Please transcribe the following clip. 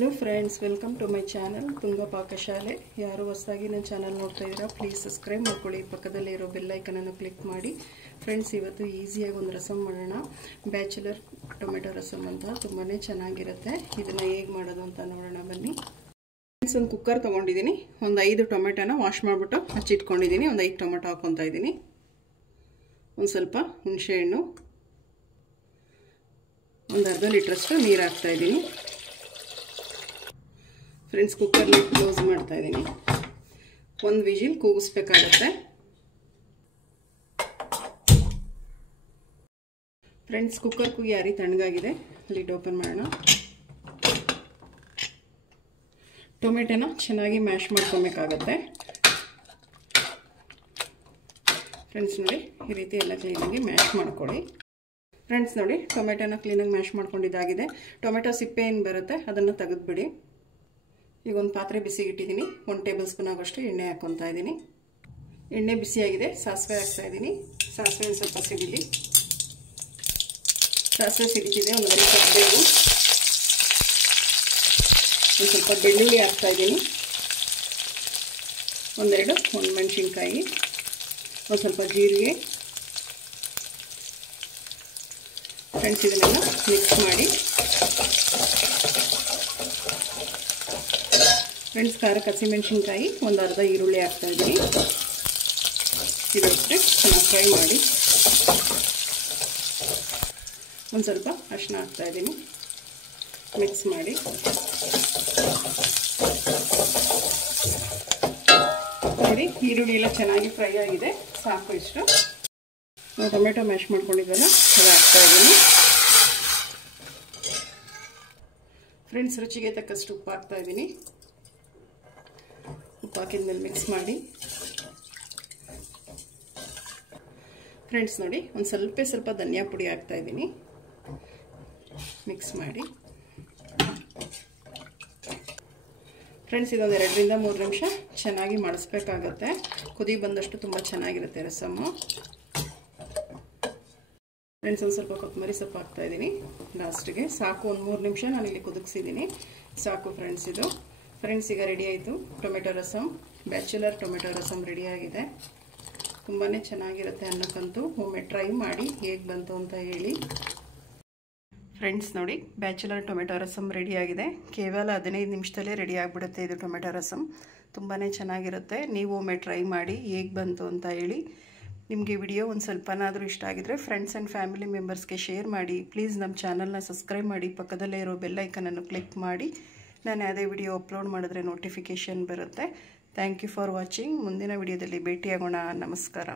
Hello friends, welcome to my channel Tunga Pakashale. ಯಾರು ಹೊಸದಾಗಿ ನನ್ನ ಚಾನಲ್ ನೋಡ್ತಾ ಇದ್ದೀರಾ ಪ್ಲೀಸ್ ಸಬ್ಸ್ಕ್ರೈಬ್ ಮಾಡ್ಕೊಳ್ಳಿ. ಪಕ್ಕದಲ್ಲೇ ಇರೋ ಬೆಲ್ ಐಕನ್ ಅನ್ನು ಕ್ಲಿಕ್ ಮಾಡಿ. ಫ್ರೆಂಡ್ಸ್, ಇವತ್ತು ಈಸಿಯಾಗಿ ಒಂದು ರಸಂ ಮಾಡೋಣ. ಬ್ಯಾಚುಲರ್ ಟೊಮೆಟೊ ರಸಂ ಅಂತ ತುಂಬಾನೇ ಚೆನ್ನಾಗಿರುತ್ತೆ. ಇದನ್ನ ಹೇಗೆ ಮಾಡೋದು ಅಂತ ನೋಡೋಣ ಬನ್ನಿ. ಫ್ರೆಂಡ್ಸ್, ಒಂದು ಕುಕ್ಕರ್ ತಗೊಂಡಿದ್ದೀನಿ. ಒಂದು 5 ಟೊಮೆಟೊನ ವಾಶ್ ಮಾಡಿಬಿಟ್ಟು ಹಚ್ಚಿಟ್ಕೊಂಡಿದ್ದೀನಿ. ಒಂದು 5 ಟೊಮೆಟೊ ಹಾಕ್ಕೊತಾ ಇದ್ದೀನಿ. ಒಂದು ಸ್ವಲ್ಪ ಹುಣಸೆ ಹಣ್ಣು, ಒಂದು ಅರ್ಧ ಲೀಟ್ರಷ್ಟು ನೀರು ಹಾಕ್ತಾ ಇದ್ದೀನಿ. ಫ್ರೆಂಡ್ಸ್, ಕುಕ್ಕರ್ನ ಕ್ಲೋಸ್ ಮಾಡ್ತಾ ಇದ್ದೀನಿ. ಒಂದು ವಿಜಿಲ್ ಕೂಗಿಸ್ಬೇಕಾಗತ್ತೆ. ಫ್ರೆಂಡ್ಸ್, ಕುಕ್ಕರ್ ಕೂಗಿ ಯಾರಿ ತಣ್ಣಗಾಗಿದೆ. ಲಿಡ್ ಓಪನ್ ಮಾಡೋಣ. ಟೊಮೆಟೊನ ಚೆನ್ನಾಗಿ ಮ್ಯಾಶ್ ಮಾಡ್ಕೊಬೇಕಾಗತ್ತೆ. ಫ್ರೆಂಡ್ಸ್ ನೋಡಿ, ಈ ರೀತಿ ಎಲ್ಲ ಕ್ಲೀನಾಗಿ ಮ್ಯಾಶ್ ಮಾಡ್ಕೊಳ್ಳಿ. ಫ್ರೆಂಡ್ಸ್ ನೋಡಿ, ಟೊಮೆಟೊನ ಕ್ಲೀನಾಗಿ ಮ್ಯಾಶ್ ಮಾಡ್ಕೊಂಡಿದ್ದಾಗಿದೆ. ಟೊಮೆಟೊ ಸಿಪ್ಪೆ ಏನು ಬರುತ್ತೆ ಅದನ್ನು ತೆಗೆದುಬಿಡಿ. ಈಗ ಒಂದು ಪಾತ್ರೆ ಬಿಸಿಗೆ ಇಟ್ಟಿದ್ದೀನಿ. 1 ಟೇಬಲ್ ಸ್ಪೂನ್ ಆಗೋಷ್ಟು ಎಣ್ಣೆ ಹಾಕ್ಕೊತಾ ಇದ್ದೀನಿ. ಎಣ್ಣೆ ಬಿಸಿಯಾಗಿದೆ. ಸಾಸಿವೆ ಹಾಕ್ತಾ ಇದ್ದೀನಿ. ಸಾಸಿವೆ ಒಂದು ಸ್ವಲ್ಪ ಸಿಡಿಲಿ. ಸಾಸಿವೆ ಸಿಡಿತಿದೆ. ಒಂದು ಕರಿಬೇವು, ಒಂದು ಸ್ವಲ್ಪ ಬೆಳ್ಳುಳ್ಳಿ ಹಾಕ್ತಾ ಇದ್ದೀನಿ. ಒಂದೆರಡು ಒಣಮೆಣಸಿನ್ಕಾಯಿ, ಒಂದು ಸ್ವಲ್ಪ ಜೀರಿಗೆ. ಫ್ರೆಂಡ್ಸ್, ಇದನ್ನೆಲ್ಲ ಮಿಕ್ಸ್ ಮಾಡಿ. ಫ್ರೆಂಡ್ಸ್, ಖಾರಕ್ಕೆ ಹಸಿಮೆಣಸಿನ್ಕಾಯಿ, ಒಂದು ಅರ್ಧ ಈರುಳ್ಳಿ ಹಾಕ್ತಾ ಇದ್ದೀನಿ. ಇದಷ್ಟೇ ಚೆನ್ನಾಗಿ ಫ್ರೈ ಮಾಡಿ. ಒಂದು ಸ್ವಲ್ಪ ಅರಿಶಿನ ಹಾಕ್ತಾ ಇದ್ದೀನಿ. ಮಿಕ್ಸ್ ಮಾಡಿ. ನೋಡಿ, ಈರುಳ್ಳಿ ಎಲ್ಲ ಚೆನ್ನಾಗಿ ಫ್ರೈ ಆಗಿದೆ. ಸಾಕು ಇಷ್ಟು. ಟೊಮೆಟೊ ಮ್ಯಾಶ್ ಮಾಡ್ಕೊಂಡಿದ್ದಲ್ಲ ಅದು ಹಾಕ್ತಾ ಇದ್ದೀನಿ. ಫ್ರೆಂಡ್ಸ್, ರುಚಿಗೆ ತಕ್ಕಷ್ಟು ಉಪ್ಪು ಹಾಕ್ತಾ ಇದ್ದೀನಿ. ಉಪ್ಪು ಹಾಕಿದ್ಮೇಲೆ ಮಿಕ್ಸ್ ಮಾಡಿ. ಫ್ರೆಂಡ್ಸ್ ನೋಡಿ, ಒಂದು ಸ್ವಲ್ಪ ಧನಿಯಾ ಪುಡಿ ಹಾಕ್ತಾ ಇದ್ದೀನಿ. ಮಿಕ್ಸ್ ಮಾಡಿ. ಫ್ರೆಂಡ್ಸ್, ಇದೊಂದು 2 ರಿಂದ 3 ನಿಮಿಷ ಚೆನ್ನಾಗಿ ಮಾಡಿಸ್ಬೇಕಾಗತ್ತೆ. ಕುದಿ ಬಂದಷ್ಟು ತುಂಬ ಚೆನ್ನಾಗಿರುತ್ತೆ ರಸಮ್ಮು. ಫ್ರೆಂಡ್ಸ್, ಒಂದು ಸ್ವಲ್ಪ ಕೊತ್ತಂಬರಿ ಸೊಪ್ಪು ಹಾಕ್ತಾ ಇದ್ದೀನಿ ಲಾಸ್ಟಿಗೆ. ಸಾಕು, ಒಂದು 3 ನಿಮಿಷ ನಾನಿಲ್ಲಿ ಕುದಿಸಿದ್ದೀನಿ. ಸಾಕು ಫ್ರೆಂಡ್ಸ್ ಇದು. ಫ್ರೆಂಡ್ಸ್, ಈಗ ರೆಡಿ ಆಯಿತು tomato rasam. Bachelor tomato rasam ready ಆಗಿದೆ. ತುಂಬಾ ಚೆನ್ನಾಗಿರುತ್ತೆ ಅನ್ನೋಕ್ಕಂತೂ. ಒಮ್ಮೆ ಟ್ರೈ ಮಾಡಿ ಹೇಗೆ ಬಂತು ಅಂತ ಹೇಳಿ. ಫ್ರೆಂಡ್ಸ್ ನೋಡಿ, ಬ್ಯಾಚುಲರ್ ಟೊಮೆಟೊ ರಸಂ ರೆಡಿ ಆಗಿದೆ. ಕೇವಲ 15 ನಿಮಿಷದಲ್ಲೇ ರೆಡಿ ಆಗಿಬಿಡುತ್ತೆ ಇದು ಟೊಮೆಟೊ ರಸಂ. ತುಂಬಾ ಚೆನ್ನಾಗಿರುತ್ತೆ. ನೀವು ಒಮ್ಮೆ ಟ್ರೈ ಮಾಡಿ ಹೇಗೆ ಬಂತು ಅಂತ ಹೇಳಿ. ನಿಮಗೆ ವಿಡಿಯೋ ಒಂದು ಸ್ವಲ್ಪನಾದರೂ ಇಷ್ಟ ಆಗಿದ್ರೆ ಫ್ರೆಂಡ್ಸ್ ಆ್ಯಂಡ್ ಫ್ಯಾಮಿಲಿ ಮೆಂಬರ್ಸ್ಗೆ ಶೇರ್ ಮಾಡಿ. ಪ್ಲೀಸ್ ನಮ್ಮ ಚಾನಲ್ನ ಸಬ್ಸ್ಕ್ರೈಬ್ ಮಾಡಿ. ಪಕ್ಕದಲ್ಲೇ ಇರೋ ಬೆಲ್ ಐಕನನ್ನು ಕ್ಲಿಕ್ ಮಾಡಿ. ನಾನು ಯಾವುದೇ ವಿಡಿಯೋ ಅಪ್ಲೋಡ್ ಮಾಡಿದ್ರೆ ನೋಟಿಫಿಕೇಷನ್ ಬರುತ್ತೆ. Thank you for watching. ಮುಂದಿನ ವಿಡಿಯೋದಲ್ಲಿ ಭೇಟಿಯಾಗೋಣ. ನಮಸ್ಕಾರ.